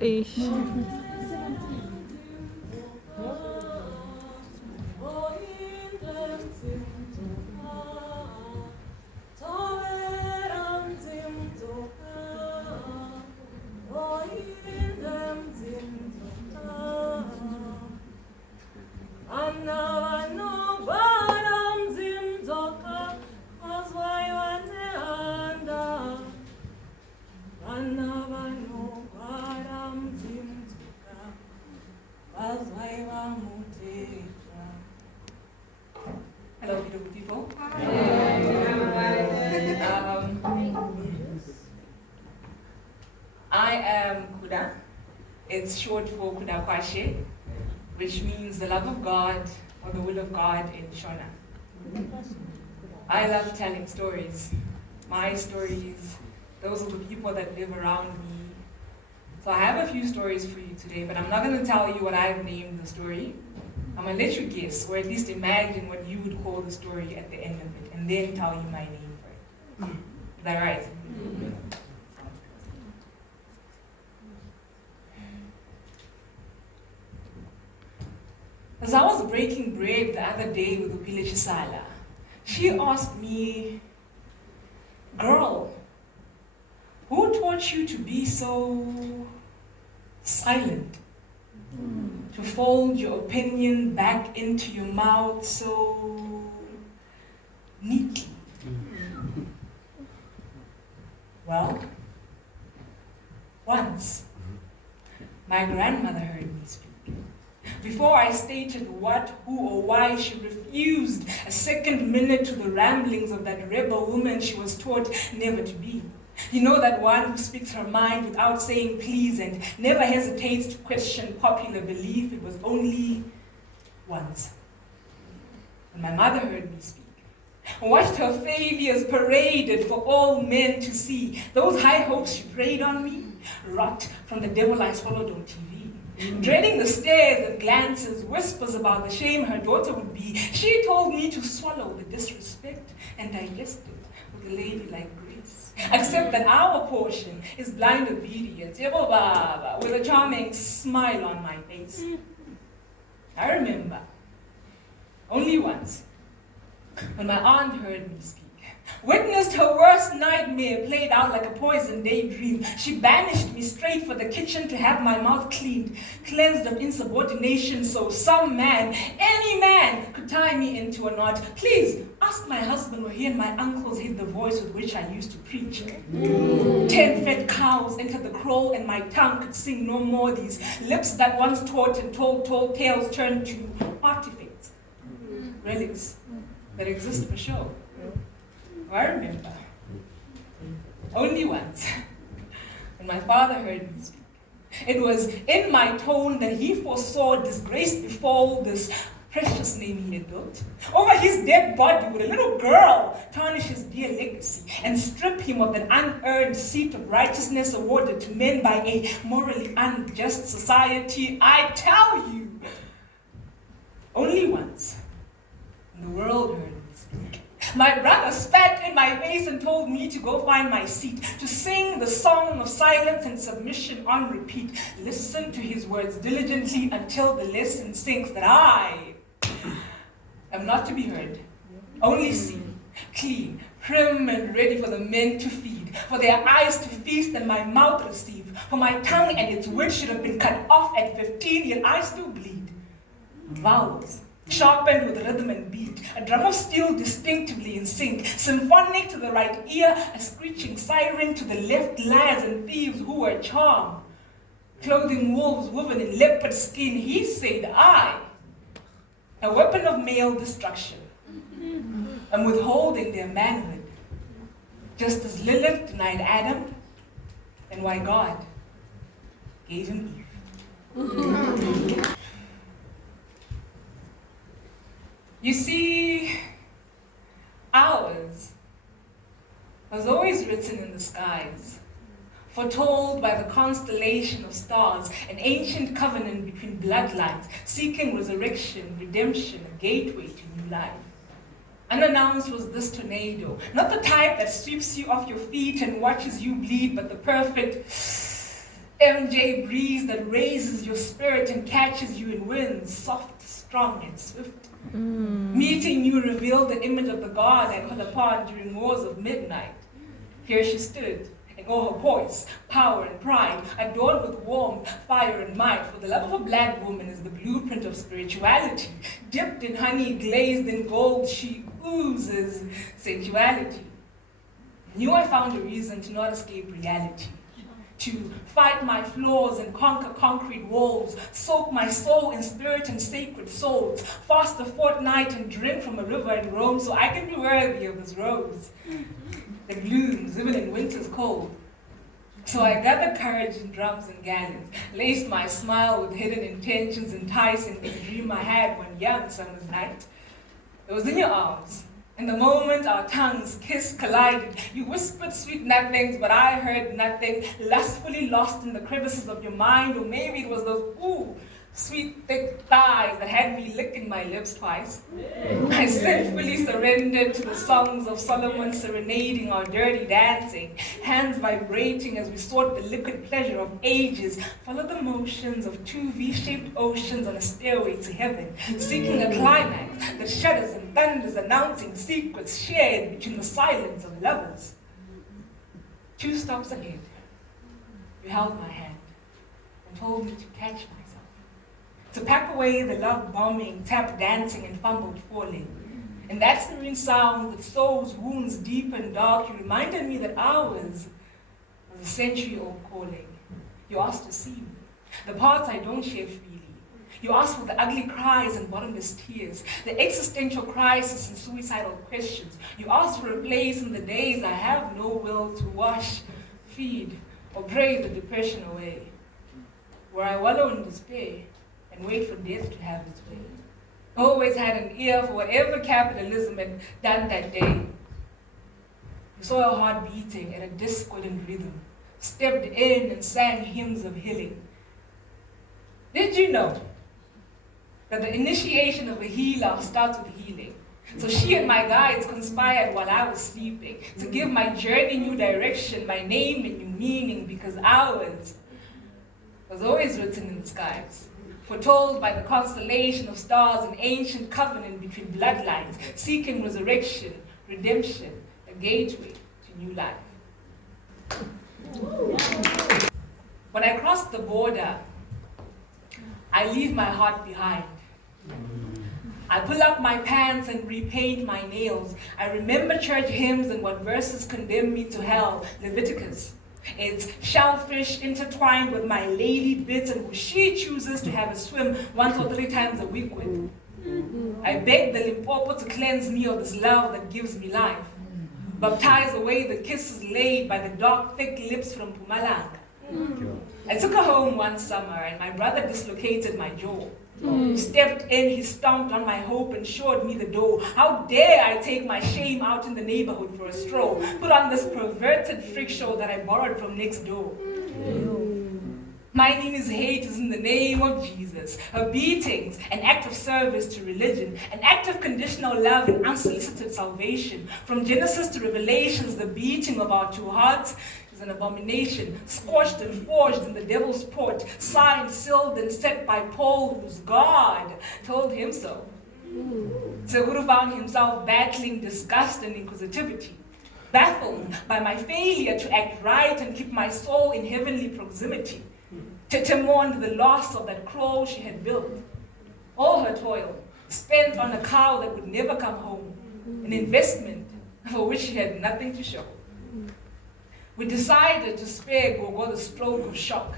Ish. Hello, beautiful people. I am KUDA. It's short for KUDA Kwashe, which means the love of God or the will of God in Shona. I love telling stories. My stories, those are the people that live around me. So I have a few stories for you today, but I'm not going to tell you what I've named the story. I'm going to let you guess, or at least imagine what you would call the story at the end of it, and then tell you my name for it. Is that right? As I was breaking bread the other day with Upile Chisala, she asked me, "Girl, who taught you to be so silent? To fold your opinion back into your mouth so neatly?" Well, once, my grandmother heard me speak. Before I stated what, who, or why, she refused a second minute to the ramblings of that rebel woman she was taught never to be. You know, that one who speaks her mind without saying please and never hesitates to question popular belief. It was only once when my mother heard me speak, watched her failures paraded for all men to see. Those high hopes she prayed on me, rot from the devil I swallowed on TV. Dreading the stares and glances, whispers about the shame her daughter would be, she told me to swallow the disrespect and digest it with a ladylike grace. Accept that our portion is blind obedience, yebo baba, with a charming smile on my face. I remember, only once, when my aunt heard me speak, witnessed her worst nightmare played out like a poison daydream. She banished me straight for the kitchen to have my mouth cleaned, cleansed of insubordination, so some man, any man, could tie me into a knot. Please, ask my husband where he and my uncles hid the voice with which I used to preach. 10 fed cows entered the kraal and my tongue could sing no more. These lips that once taught and told tales turned to artifacts, relics that exist for show. I remember, only once, when my father heard me speak. It was in my tone that he foresaw disgrace befall this precious name he had built. Over his dead body would a little girl tarnish his dear legacy and strip him of that unearned seat of righteousness awarded to men by a morally unjust society. I tell you, only once, when the world heard me speak. My brother spat in my face and told me to go find my seat, to sing the song of silence and submission on repeat. Listen to his words diligently until the lesson sinks that I am not to be heard, only seen, clean, prim and ready for the men to feed, for their eyes to feast and my mouth receive, for my tongue and its wit should have been cut off at 15, yet I still bleed. Vowels, sharpened with rhythm and beat, a drum of steel distinctively in sync, symphonic to the right ear, a screeching siren to the left, liars and thieves who were charmed, clothing wolves woven in leopard skin. He said, I, a weapon of male destruction, am withholding their manhood, just as Lilith denied Adam, and why God gave him Eve. You see, ours was always written in the skies, foretold by the constellation of stars, an ancient covenant between bloodlines, seeking resurrection, redemption, a gateway to new life. Unannounced was this tornado, not the type that sweeps you off your feet and watches you bleed, but the perfect MJ breeze that raises your spirit and catches you in winds, soft, strong, and swift. Meeting you revealed the image of the God I called upon during wars of midnight. Here she stood, in all her poise, power, and pride, adorned with warmth, fire, and might. For the love of a black woman is the blueprint of spirituality. Dipped in honey, glazed in gold, she oozes sensuality. Knew I found a reason to not escape reality, to fight my flaws and conquer concrete walls, soak my soul in spirit and sacred souls, fast a fortnight and drink from a river in Rome so I can be worthy of this rose that blooms even in winter's cold. So I gathered courage in drums and gallons, laced my smile with hidden intentions, enticing the dream I had one young summer's night. It was in your arms. In the moment our tongues kissed, collided, you whispered sweet nothings, but I heard nothing, lustfully lost in the crevices of your mind, or maybe it was those, sweet, thick thighs that had me licking my lips twice. I sinfully surrendered to the songs of Solomon serenading our dirty dancing, hands vibrating as we sought the liquid pleasure of ages, followed the motions of two V-shaped oceans on a stairway to heaven, seeking a climax that shudders and thunders, announcing secrets shared between the silence of lovers. 2 stops ahead, you held my hand and told me to catch myself, to pack away the love bombing, tap dancing, and fumbled falling. And that serene sound that sows wounds deep and dark, you reminded me that ours was a century-old calling. You asked to see me, the parts I don't share freely. You asked for the ugly cries and bottomless tears, the existential crisis and suicidal questions. You asked for a place in the days I have no will to wash, feed, or pray the depression away, where I wallow in despair and wait for death to have its way. Always had an ear for whatever capitalism had done that day. You saw a heart beating at a discordant rhythm, stepped in and sang hymns of healing. Did you know that the initiation of a healer starts with healing? So she and my guides conspired while I was sleeping to give my journey new direction, my name and new meaning, because ours was always written in the skies, foretold by the constellation of stars, an ancient covenant between bloodlines, seeking resurrection, redemption, a gateway to new life. When I cross the border, I leave my heart behind. I pull up my pants and repaint my nails. I remember church hymns and what verses condemn me to hell. Leviticus. It's shellfish intertwined with my lady bits and who she chooses to have a swim 1 or 3 times a week with. I beg the Limpopo to cleanse me of this love that gives me life. Baptize away the kisses laid by the dark, thick lips from Mpumalanga. I took her home one summer and my brother dislocated my jaw. Stepped in, he stomped on my hope and showed me the door. How dare I take my shame out in the neighborhood for a stroll, put on this perverted freak show that I borrowed from next door. My name is hate is in the name of Jesus. Her beatings, an act of service to religion, an act of conditional love and unsolicited salvation. From Genesis to Revelations, the beating of our 2 hearts is an abomination, scorched and forged in the devil's port, signed, sealed, and set by Paul, whose God told him so. Seguru found himself battling disgust and inquisitivity, baffled by my failure to act right and keep my soul in heavenly proximity. Tete mourned the loss of that crow she had built. All her toil, spent on a cow that would never come home, an investment for which she had nothing to show. We decided to spare Gogo the stroke of shock,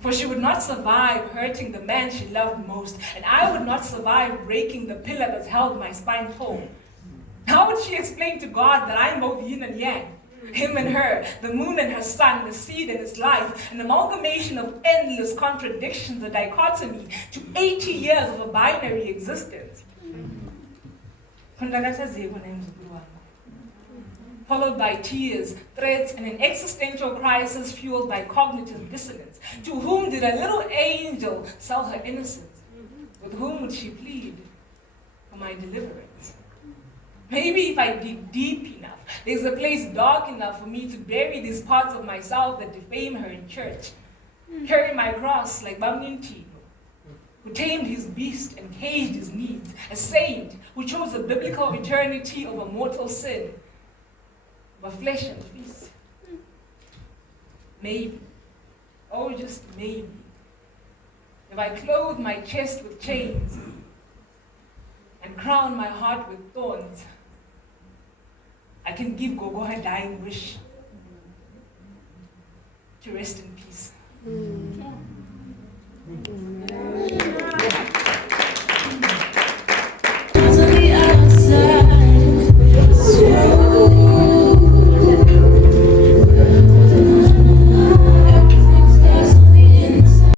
for she would not survive hurting the man she loved most, and I would not survive breaking the pillar that held my spine full. How would she explain to God that I'm both yin and yang, him and her, the moon and her sun, the seed and its life, an amalgamation of endless contradictions, a dichotomy to 80 years of a binary existence? Followed by tears, threats, and an existential crisis fueled by cognitive dissonance. To whom did a little angel sell her innocence? With whom would she plead for my deliverance? Maybe if I dig deep enough, there's a place dark enough for me to bury these parts of myself that defame her in church. Carry my cross like Bamnintino, who tamed his beast and caged his needs, a saint who chose the biblical eternity over mortal sin, over flesh and feast. Maybe, oh just maybe, if I clothe my chest with chains and crown my heart with thorns, I can give Gogo her dying wish to rest in peace. Amen.